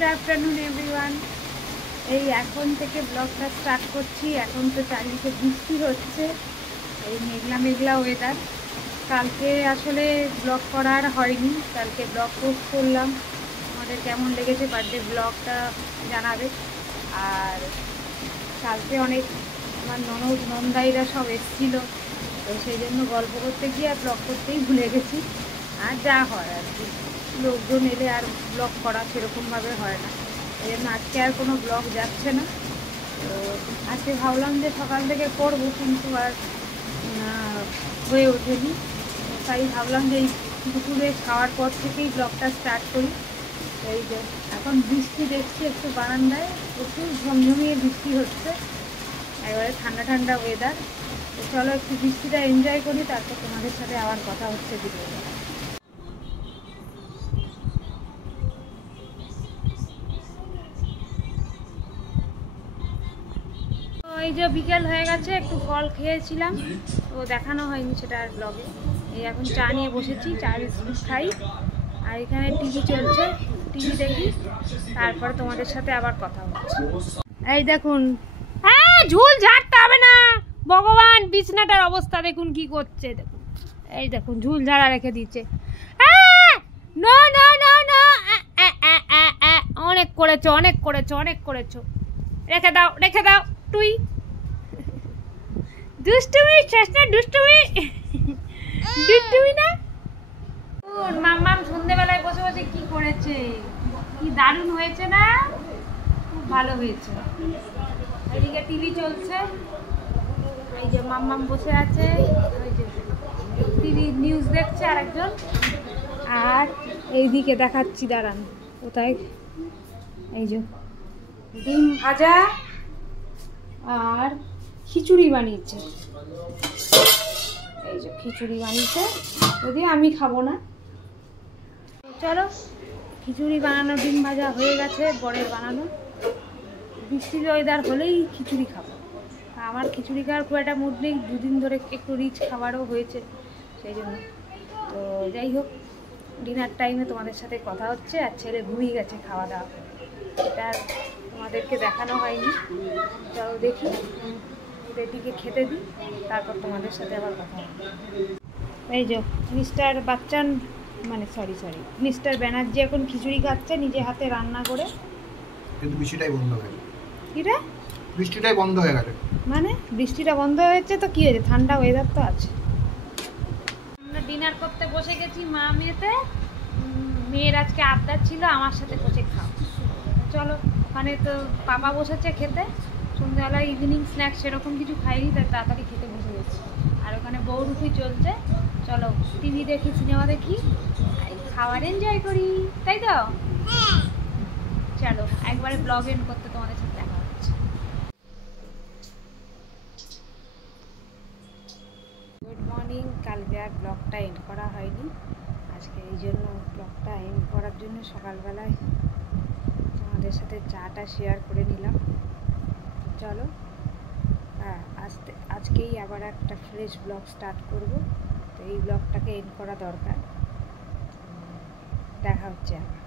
Good afternoon everyone. এই এখন থেকে ব্লগটা স্টার্ট করছি। এখন তো চারিদিকে বৃষ্টি হচ্ছে, এই মেঘলা মেঘলা ওয়েদার। কালকে আসলে ব্লগ করার হয়নি, কালকে ব্লগ পোস্ট করলাম। আমাদের কেমন লেগেছে বার্থডে ব্লগটা জানাবে। আর কালকে অনেক আমার ননদ নন্দাইরা সব এসেছিল, তো সেই জন্য গল্প করতে গিয়ে আর ব্লগ করতেই ভুলে গেছি। আর যা হয় আর কি, লোকজন এলে আর ব্লগ করা সেরকমভাবে হয় না, এই জন্য আজকে আর কোনো ব্লগ যাচ্ছে না। তো আজকে ভাবলাম যে সকাল থেকে করবো, কিন্তু আর হয়ে ওঠেনি। তাই ভাবলাম যে এই দুপুরে খাওয়ার পর থেকেই ব্লগটা স্টার্ট করি। এই যে এখন বৃষ্টি দেখছি একটু বারান্দায়, প্রচুর ঝমঝমিয়ে বৃষ্টি হচ্ছে, একেবারে ঠান্ডা ঠান্ডা ওয়েদার। তো চলো একটু বৃষ্টিটা এনজয় করি, তারপর তোমাদের সাথে আবার কথা হচ্ছে ভিডিওতে। এই যে বিকেল হয়ে গেছে, একটু ফল খেয়েছিলাম, তো দেখানো হয়নি সেটা আর ব্লগে। এই এখন চা নিয়ে বসেছি, চা বিস্কুট খাই, আর এখানে টিভি চলছে, টিভি দেখি, তারপরে তোমাদের সাথে আবার কথা হচ্ছে। এই দেখুন, হ্যাঁ ঝুল ঝাড়তে হবে না, ভগবান বিছনাটার অবস্থা দেখুন কি করছে। দেখুন, এই দেখুন ঝুল ঝাড়া রেখে দিচ্ছে। অনেক করেছো, অনেক করেছো, অনেক করেছো, রেখে দাও, রেখে দাও। তুই দুষ্টুমি, শেষটা দুষ্টুমি, দুষ্টুমি না। মাম্মাম সন্ধ্যেবেলায় বসে বসে কি করেছে, কি দারুণ হয়েছে না, খুব ভালো হয়েছে। এদিকে টিভি চলছে, এই যে মাম্মাম বসে আছে, ওই যে টিভি নিউজ দেখছে আরেকজন। আর এইদিকে দেখাচ্ছি, দাঁড়ান কোথায়, এই যে ডিম ভাজা আর খিচুড়ি বানিয়েছে। এই যে খিচুড়ি বানিয়েছে, যদিও আমি খাবো না। চলো, খিচুড়ি বানানো, ডিম ভাজা হয়ে গেছে, বরের বানানো। বৃষ্টির ওয়েদার হলেই খিচুড়ি খাবো। আমার খিচুড়ি খাওয়ার খুব একটা মুড নেই, দুদিন ধরে একটু রিচ খাবারও হয়েছে সেই জন্য। তো যাই হোক, ডিনার টাইমে তোমাদের সাথে কথা হচ্ছে, আর ছেলে ঘুমিয়ে গেছে খাওয়া দাওয়া। এটা তোমাদেরকে দেখানো হয়নি, চলো দেখি, বেটিকে খেতে দিই, তারপর তোমাদের সাথে আবার কথা হবে। এই যে মিস্টার বাচ্চান, মানে সরি মিস্টার ব্যানার্জি এখন খিচুড়ি খাচ্ছে নিজে হাতে রান্না করে। কিন্তু বৃষ্টিটাই বন্ধ হয়ে গেল। কিরে বৃষ্টিটাই বন্ধ হয়ে গেল? মানে বৃষ্টিটা বন্ধ হয়েছে তো কি হয়েছে, ঠান্ডা ওয়েদার তো আছে। আমরা ডিনার করতে বসে গেছি মা মেয়েতে। মেয়ের আজকে আবদার ছিল আমার সাথে বসে খাও। চলো, ওখানে তো পাপা বসেছে খেতে, সন্ধ্যাবেলায় ইভিনিং স্ন্যাক্স সেরকম কিছু খাইনি, তাই তাড়াতাড়ি খেতে বসে গেছি। আর ওখানে বউরুফি চলছে, চলো টিভি দেখি, সিনেমা দেখি, খাবার এনজয় করি, তাই তো? চলো একবারে ব্লগ এন্ড করতে তোমাদের সাথে দেখা হচ্ছে। Good morning. কালকে আর ব্লগটা এন্ড করা হয়নি, আজকে এই জন্য ব্লগটা এন্ড করার জন্য সকালবেলায় তোমাদের সাথে চাটা শেয়ার করে নিলাম। চলো, আজকেই আবার একটা ফ্রেশ ব্লগ স্টার্ট করব, তো এই ব্লগটাকে এন্ড করা দরকার। দেখা হচ্ছে আবার।